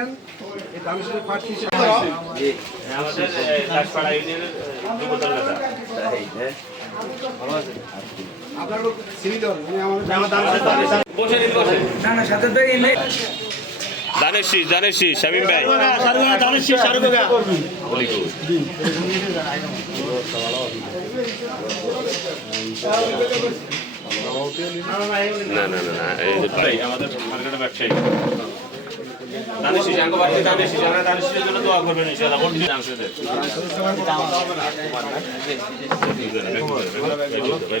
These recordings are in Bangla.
এই দামি প্রার্থী হিসেবে আমাদের দাসপাড়া ইউনিয়নের যুবদল নেতা আপনার সিনিয়র আমার দামি বসে নিন বসে দানের শীষ দানের শীষ শামীম ভাই। না না না না এই আমাদের মার্কেটে ব্যবসায়ী। দানের শীষ আঙ্গ বাড়িতে দানের শীষ আমরা দানের শীষের জন্য দোয়া করবেন ইনশাআল্লাহ জায়গা এসে দে ভাই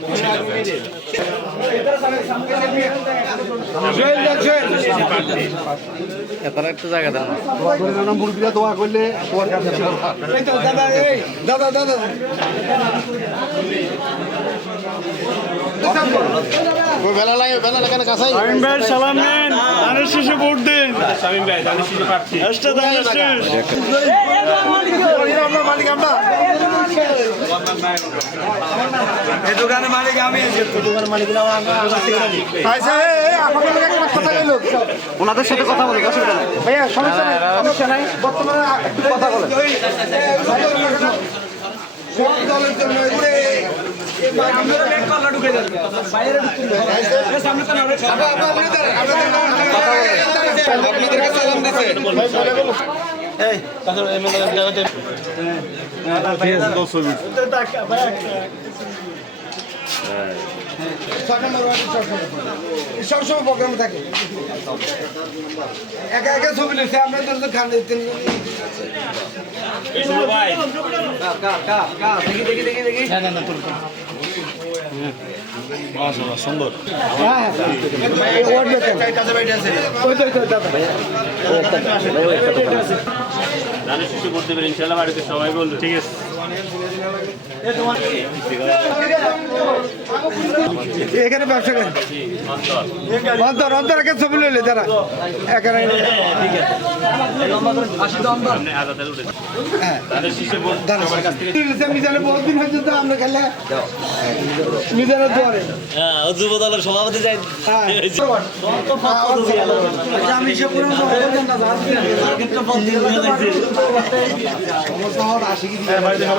শামীম ভাই। দানের শীষ দানের শীষ দোয়া করে না মুরগিরা দোয়া করলে দাদা বেলা লাগে বেলা লাগানো কাছাই সালাম নেন ধানের শীষে ভোট দিন শামীম ভাই দানের শীষে প্রার্থী একটা ধানের শীষ আমরা মালিক আমরা এই দোকানের মালিক আমি। এই আপনাদের লগে একটা কথা বলো ওনাদের সাথে কথা বলি অসুবিধা নাই। ভাইয়া সমস্যা নাই সমস্যা নাই। বর্তমানে একটু কথা বলেন। দলের জন্য ঘুরে আপনাদেরকে সালাম দিছে সবসময় প্রোগ্রাম থাকে একা একা ছবি লিখছে আপনার তো খান দিতেন এই শুনো ভাই শিশু করতে পারি ইনশাল্লাহ বাড়িতে সবাই বলবে। ঠিক আছে। এখানে ব্যবসা করেন অন্তর অন্তর অন্তর ছবি লইলে তারা এখানে সভাপতি যাই আমি সে পুরো।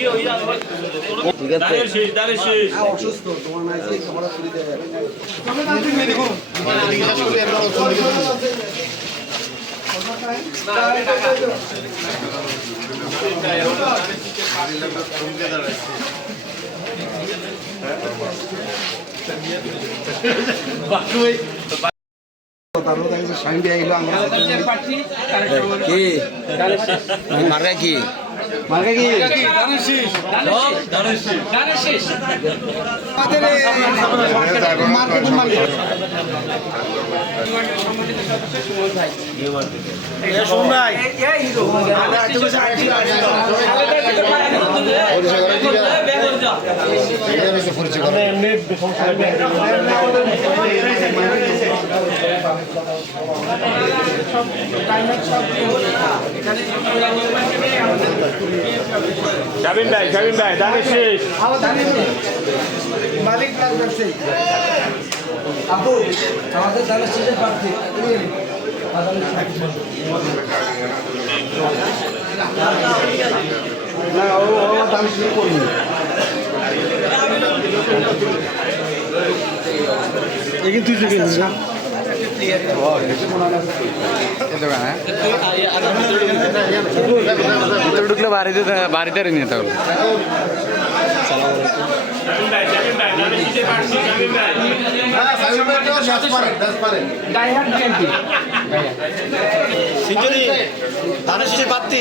কি হইয়া দানের শীষ দানের শীষ অসুস্থ তোমার নাই দেয় কি মার্কা কি মার্কা কি? ভাই শামীম ভাই শামীম ভাই দানের শীষ মালিক আপু আমাদের দানের সিজন প্রার্থী না, ও ও দাম শুরু করুন। এখানে তুই ভিতরে ঢুকলে বাড়িতে বাড়িতে নিয়ে তাহলে সিঞ্চুরি ধানের শীষের প্রার্থী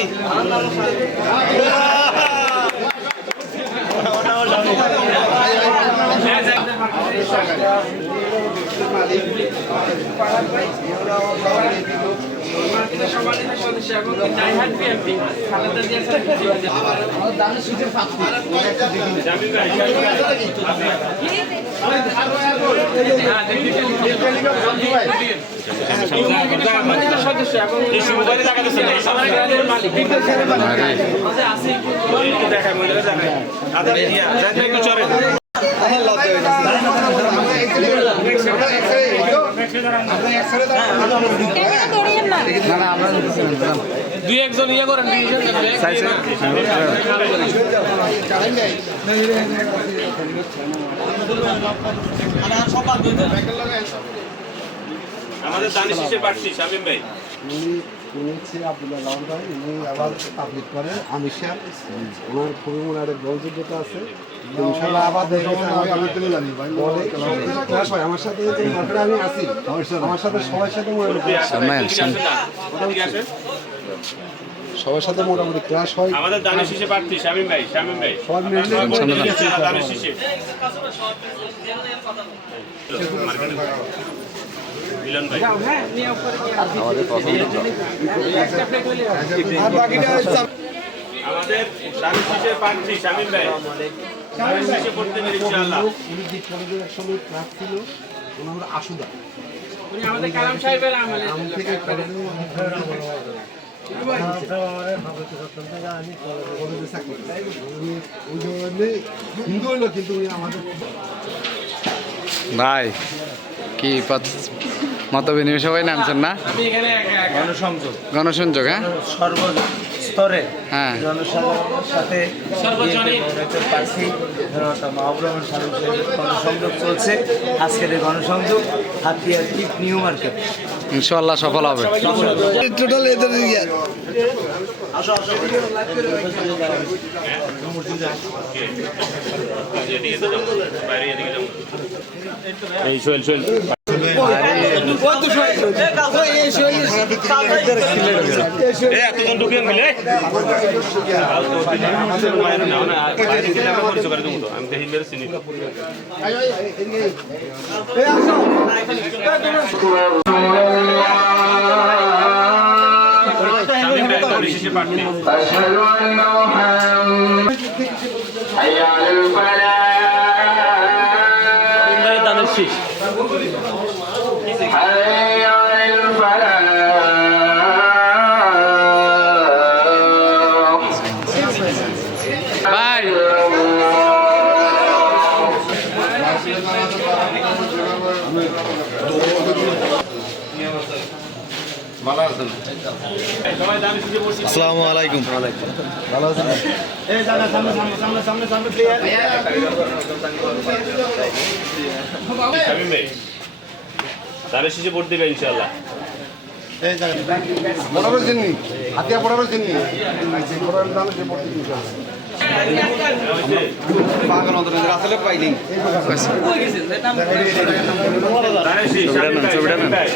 যাচ্ছে না দেখায় দুই একজন ইয়ে করেন আমাদের দানিশ ভাই। উনি হচ্ছে আব্দুল্লাহ রহমান ভাই উনি আবার পাবলিক করে আমি স্যার ওনার খুবই ওনার গ্রহণযোগ্যতা আছে। ইনশাল্লাহ আবার জানি ভাই ক্লাস হয় আমার সাথে যে আমি আছি আমার সাথে সবার সাথে মোটামুটি সবার সাথে মোটামুটি ক্লাস হয়। আমাদের দানি শীষে প্রার্থী শামিম ভাই শামিম ভাই। সবার মিলে শীষে। মিলন ভাই। আমাদের প্রার্থী শামিম পেরে ইনশাআল্লাহ উনি যে কলেজের একসময় ক্লাস ছিল ওনার হলো আশুদা। উনি আমাদের কি মত বিনিময় সবাই নামছেন না? গণসংযোগ। গণসংযোগ হ্যাঁ? সর্বস্তরে হ্যাঁ। জনসাধারণের সাথে গণসংযোগ চলছে। আজকের এই গণসংযোগ হাতিয়ার নিউ মার্কেট। ইনশাল্লাহ সফল হবে। টোটাল এদের যাব এই সোহেল এই এতজন ঢুকে মিলে আমি দেখি মেরে চিনি শামিম ভাই দানি শীষে প্রার্থী أشهد أن محمد حي على الفلاح শীষে পড়ছি আসসালামু আলাইকুম। শামিম ভাই দানের শীষে ভোট দেবে ইনশাআল্লাহ। পড়াবার জন্য হাতিয়া পড়াবার জন্য পড়াবার দাম সে পড়তে দিতে হবে দানের শীষ ছবিটা নেন, ছবিটা নেন। শামিম ভাই